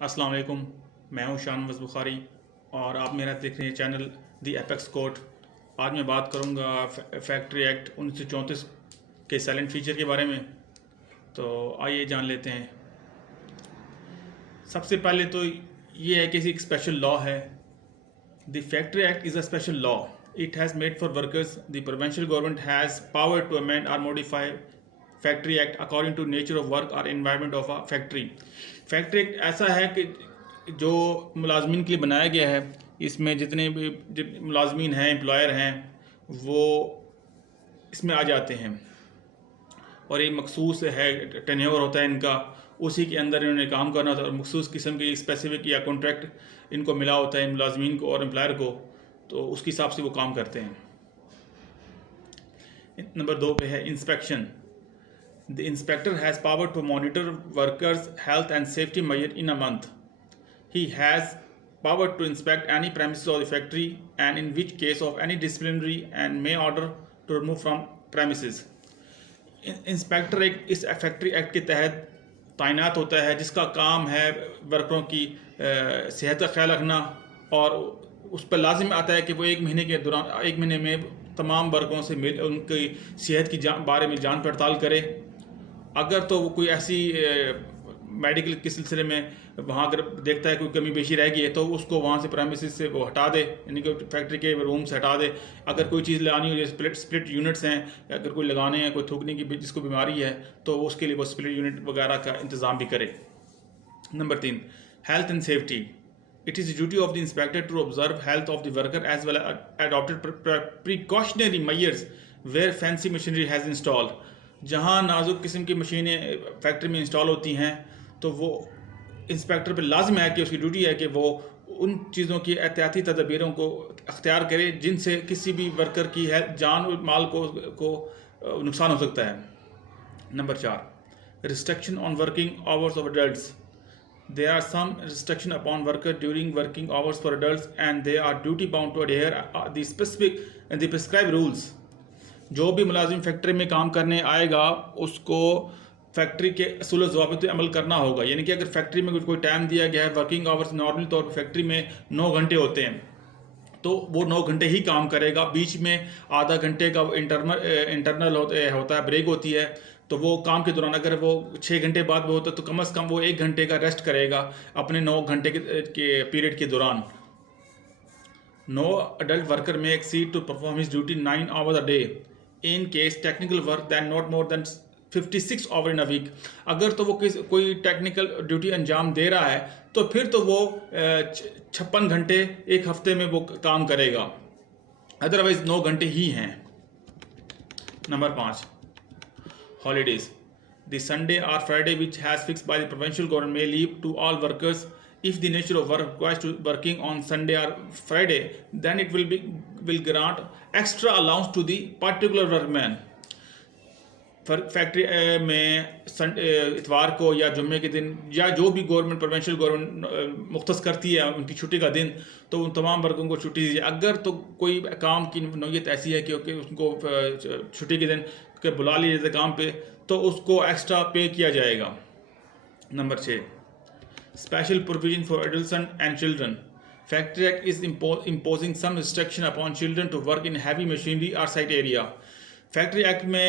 अस्सलाम वालेकुम। मैं हूं शानवाज़ बुखारी और आप मेरा देख रहे हैं चैनल दी एपेक्स कोर्ट। आज मैं बात करूंगा फैक्ट्री एक्ट 1934 के साइलेंट फीचर के बारे में। तो आइए जान लेते हैं। सबसे पहले तो ये है कि एक स्पेशल लॉ है। The factory act is a special law. It has made for workers. The provincial government has power to amend और modify factory act according to nature of work और environment of a factory. Factory act ऐसा है कि जो मुलाजमीन के लिए बनाया गया है, इसमें जितने भी मुलाजमीन हैं, एम्प्लॉयर हैं, वो इसमें आ जाते हैं और एक मखसूस है टेन्योर होता है इनका, उसी के अंदर इन्होंने काम करना होता है और मखसूस किस्म की स्पेसिफिक या कॉन्ट्रैक्ट इनको मिला होता है मुलाजमीन को और एम्प्लॉयर को, तो उसके हिसाब से वो काम करते हैं। नंबर 2 पे है inspection. The inspector has power to monitor workers health and safety measure in a month. He has power to inspect any premises of the factory and in which case of any disciplinary and may order to remove from premises. Inspector एक इस factory act के तहत तैनात होता है जिसका काम है वर्करों की सेहत का ख्याल रखना, और उस पर लाजिम आता है कि वो एक महीने के दौरान, एक महीने में तमाम वर्करों से मिल उनकी सेहत की बारे में जांच पड़ताल करे। अगर तो वो कोई ऐसी मेडिकल के सिलसिले में वहाँ अगर देखता है कोई कमी पेशी रह गई है तो उसको वहाँ से प्रेमिसेस से वो हटा दे, यानी कि फैक्ट्री के रूम से हटा दे। अगर कोई चीज़ लगानी हो, जैसे स्प्लिट यूनिट्स हैं, अगर कोई लगाने हैं, कोई थूकने की जिसको बीमारी है तो उसके लिए वो स्प्लिट यूनिट वगैरह का इंतज़ाम भी करे। Number 3, health and safety. It is duty of the inspector to observe health of the worker as well adopted precautionary measures where fancy machinery has installed. जहाँ नाजुक किस्म की मशीनें फैक्ट्री में इंस्टॉल होती हैं तो वो इंस्पेक्टर पर लाजम है कि उसकी ड्यूटी है कि वो उन चीज़ों की एहतियाती तदबीरों को अख्तियार करे जिनसे किसी भी वर्कर की जान और माल को नुकसान हो सकता है। Number 4, restriction on working hours of adults. There are some restriction upon worker during working hours for adults and they are duty bound to adhere the specific and the prescribed rules. जो भी मुलाजिम factory में काम करने आएगा उसको factory के असूल ज़वाबित पे अमल करना होगा। यानी कि अगर फैक्ट्री में कोई टाइम दिया गया है, वर्किंग आवर्स नॉर्मल तौर पर फैक्ट्री में 9 घंटे होते हैं, तो वो 9 घंटे ही काम करेगा। बीच में आधा घंटे का इंटरनल होता है, ब्रेक होती है, तो वो काम के दौरान अगर वो 6 घंटे बाद वो होता है तो कम अज़ कम वो 1 घंटे का रेस्ट करेगा अपने 9 घंटे के पीरियड के दौरान। No adult worker may exceed to perform his duty 9 hours a day in case technical work then not more than 56 hour in a week. अगर तो वो कोई टेक्निकल ड्यूटी अंजाम दे रहा है तो फिर तो वो 56 घंटे एक हफ्ते में वो काम करेगा, अदरवाइज 9 घंटे ही हैं। Number 5, holidays. द संडे और Friday which has fix by the provincial government may leave to all workers if the nature of work requires to working on Sunday or Friday, then it will grant extra allowance to the particular workman. Factory में इतवार को या जुम्मे के दिन या जो भी गवर्नमेंट प्रोविंशियल गवर्नमेंट मुख्तस करती है उनकी छुट्टी का दिन, तो उन तमाम वर्गों को छुट्टी दीजिए। अगर तो कोई काम की नौयत ऐसी है कि उनको छुट्टी के दिन के बुला लिया जाए काम पे, तो उसको एक्स्ट्रा पे किया जाएगा। Number 6, special provision for adult and children. Factory act is imposing some restriction upon children to work in heavy machinery और साइट एरिया। फैक्ट्री एक्ट में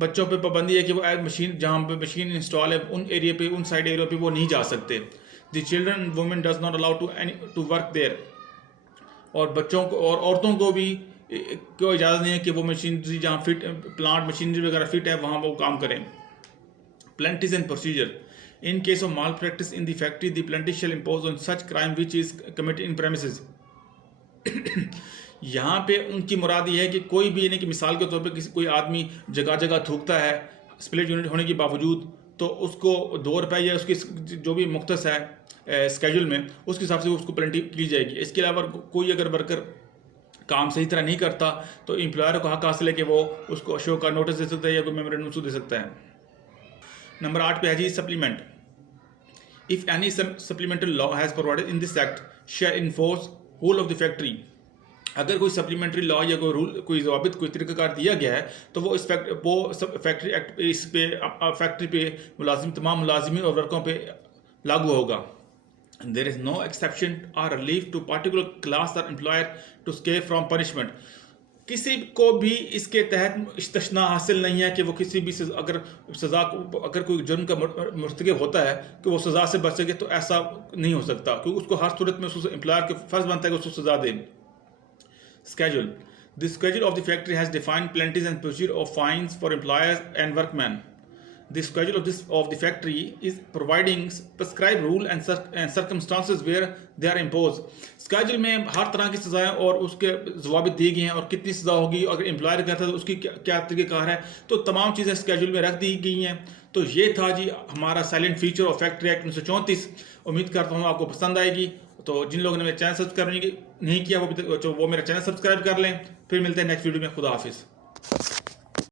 बच्चों पे पाबंदी है कि वो मशीन जहाँ पे मशीन इंस्टॉल है उन एरिया पे, उन साइड एरिया पे वो नहीं जा सकते। The children and women does not allow to work there. और बच्चों को और औरतों को भी कोई इजाज़त नहीं है कि वो मशीनरी जहाँ फिट प्लांट मशीनरी वगैरह फिट है वहाँ वो काम करें। प्लेंटिस and procedure. In case of malpractice in the factory, the plaintiff shall impose on such crime which is committed in premises. यहाँ पे उनकी मुराद ये है कि कोई भी, यानी कि मिसाल के तौर पे कोई आदमी जगह जगह थूकता है स्प्लिट यूनिट होने के बावजूद, तो उसको 2 रुपये या उसकी जो भी मुख्तस है स्केड्यूल में उसके हिसाब से उसको पेनल्टी की जाएगी। इसके अलावा कोई अगर वर्कर काम सही तरह नहीं करता तो एम्प्लॉयर को हक हासिल है कि वो उसको शो का नोटिस दे सकता है या कोई मेमोरेंडम दे सकता है। नंबर 8 पे है जी supplement. If any supplementary law has provided in this act share enforce whole of the factory. अगर कोई सप्लीमेंट्री लॉ या कोई रूल, कोई ज़वाबित, कोई तरीक़ाकार दिया गया है तो वो फैक्ट्री एक्ट इस पे फैक्ट्री पे तमाम मुलाजिमीन और वर्करों पे लागू होगा। There is no exception or relief to particular class or employer to escape from punishment. किसी को भी इसके तहत इस्तिस्ना हासिल नहीं है कि वो किसी भी अगर सज़ा अगर कोई जुर्म का मुर्तकब होता है कि वो सज़ा से बचेगा, तो ऐसा नहीं हो सकता, क्योंकि उसको हर सूरत में उसको एम्प्लॉयर के फ़र्ज बनता है कि उसको सज़ा दे. Schedule. The schedule of the factory has defined penalties and procedure of fines for employers and workmen. The schedule of the factory is providing prescribed rule and circumstances where they are imposed. Schedule में हर तरह की सज़ाएं और उसके ज़वाबित दिए गए हैं और कितनी सज़ा होगी, अगर एम्प्लॉयर करता है तो उसकी क्या तरीक़ाकार है, तो तमाम चीज़ें स्केड्यूल में रख दी गई हैं. तो ये था जी हमारा silent feature of factory act 1934. उम्मीद करता हूँ आपको पसंद आएगी. तो जिन लोगों ने मेरा चैनल सब्सक्राइब नहीं किया वो मेरा चैनल सब्सक्राइब कर लें. फिर मिलते हैं नेक्स्ट वीडियो में. खुदा हाफिज़.